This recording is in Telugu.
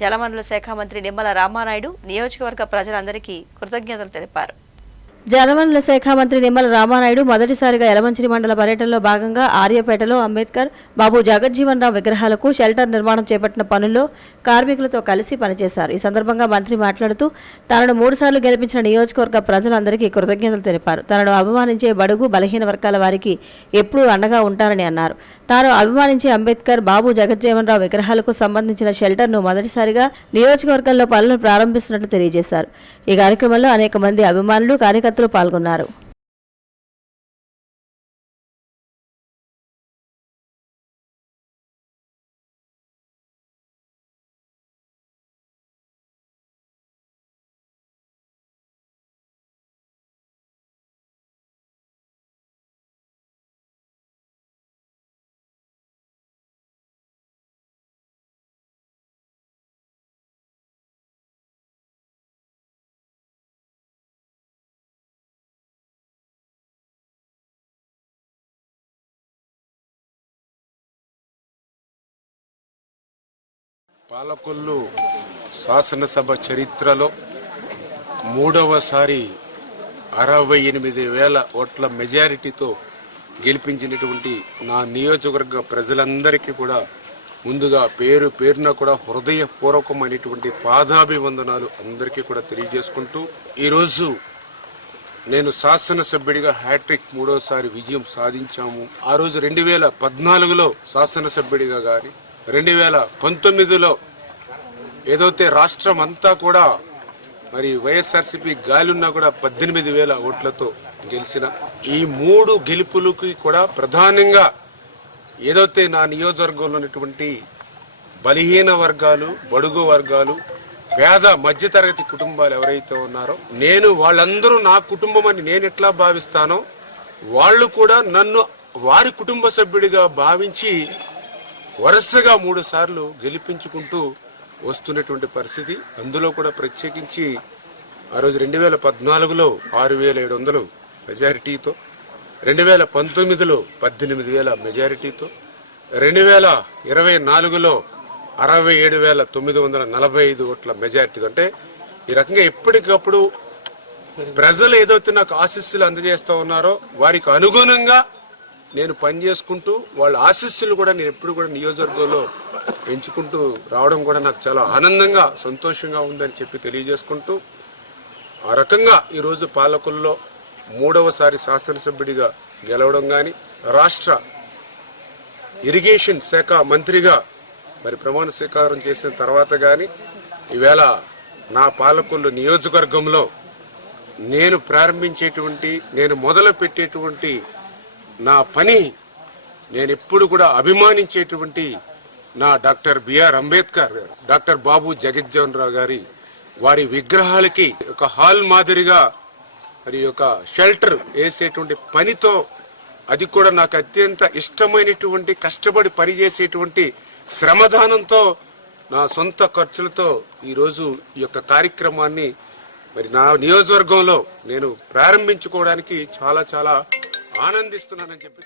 జలవనరుల శాఖ మంత్రి నిమ్మల రామానాయుడు నియోజకవర్గ ప్రజలందరికీ కృతజ్ఞతలు తెలిపారు. జలవనరుల శాఖ మంత్రి నిమ్మల రామానాయుడు మొదటిసారిగా యలమంచిలి మండల పర్యటనలో భాగంగా ఆర్యపేటలో అంబేద్కర్, బాబు జగజ్జీవన్ రావు విగ్రహాలకు షెల్టర్ నిర్మాణం చేపట్టిన పనుల్లో కార్మికులతో కలిసి పనిచేశారు. ఈ సందర్భంగా మంత్రి మాట్లాడుతూ తనను 3 సార్లు గెలిపించిన నియోజకవర్గ ప్రజలందరికీ కృతజ్ఞతలు తెలిపారు. తనను అభిమానించే బడుగు బలహీన వర్గాల వారికి ఎప్పుడూ అండగా ఉంటారని అన్నారు. తాను అభిమానించే అంబేద్కర్, బాబు జగజ్జీవన్ రావు విగ్రహాలకు సంబంధించిన షెల్టర్ను మొదటిసారిగా నియోజకవర్గంలో పనులను ప్రారంభిస్తున్నట్లు తెలియజేశారు. ఈ కార్యక్రమంలో అనేక మంది అభిమానులు, కార్యకర్తలు పాల్గొన్నారు. పాలకొల్లు శాసనసభ చరిత్రలో 3వసారి 68,000 ఓట్ల మెజారిటీతో గెలిపించినటువంటి నా నియోజకవర్గ ప్రజలందరికీ కూడా ముందుగా పేరున కూడా హృదయపూర్వకమైనటువంటి పాదాభివందనాలు అందరికీ కూడా తెలియజేసుకుంటూ ఈరోజు నేను శాసనసభ్యుడిగా హ్యాట్రిక్ 3వసారి విజయం సాధించాము. ఆ రోజు 2014లో శాసనసభ్యుడిగా కానీ 2019లో ఏదైతే రాష్ట్రం అంతా కూడా మరి వైఎస్ఆర్సీపీ గాలున్నా కూడా 18,000 ఓట్లతో గెలిచిన ఈ 3 గెలుపులకి కూడా ప్రధానంగా ఏదైతే నా నియోజకవర్గంలో ఉన్నటువంటి బలహీన వర్గాలు, బడుగు వర్గాలు, పేద మధ్యతరగతి కుటుంబాలు ఎవరైతే ఉన్నారో వాళ్ళందరూ నా కుటుంబం అని నేను ఎట్లా భావిస్తానో వాళ్ళు కూడా నన్ను వారి కుటుంబ సభ్యుడిగా భావించి వరుసగా 3 సార్లు గెలిపించుకుంటూ వస్తున్నటువంటి పరిస్థితి. అందులో కూడా ప్రత్యేకించి ఆ రోజు 2014లో 6,700 మెజారిటీతో, 2019లో 18,000 మెజారిటీతో, 2024లో 67,945 ఓట్ల మెజారిటీతో, అంటే ఈ రకంగా ఎప్పటికప్పుడు ప్రజలు ఏదైతే నాకు ఆశీస్సులు అందజేస్తూ ఉన్నారో వారికి అనుగుణంగా నేను పనిచేసుకుంటూ వాళ్ళ ఆశీస్సులు కూడా నేను ఎప్పుడు కూడా నియోజకవర్గంలో పెంచుకుంటూ రావడం కూడా నాకు చాలా ఆనందంగా, సంతోషంగా ఉందని చెప్పి తెలియజేసుకుంటూ ఆ రకంగా ఈరోజు పాలకొల్లో 3వసారి శాసనసభ్యుడిగా గెలవడం కానీ, రాష్ట్ర ఇరిగేషన్ శాఖ మంత్రిగా మరి ప్రమాణ స్వీకారం చేసిన తర్వాత కానీ ఈవేళ నా పాలకొల్లు నియోజకవర్గంలో నేను మొదలు పెట్టేటువంటి నా పని నేను ఎప్పుడు కూడా అభిమానించేటువంటి నా డాక్టర్ బిఆర్ అంబేద్కర్ గారు, డాక్టర్ బాబు జగజ్జీవన్ రావు గారి వారి విగ్రహాలకి ఒక హాల్ మాదిరిగా మరి ఒక షెల్టర్ వేసేటువంటి పనితో, అది కూడా నాకు అత్యంత ఇష్టమైనటువంటి కష్టపడి పనిచేసేటువంటి శ్రమదానంతో నా సొంత ఖర్చులతో ఈరోజు ఈ యొక్క కార్యక్రమాన్ని మరి నా నియోజకవర్గంలో నేను ప్రారంభించుకోవడానికి చాలా ఆనందిస్తున్నానని చెప్పి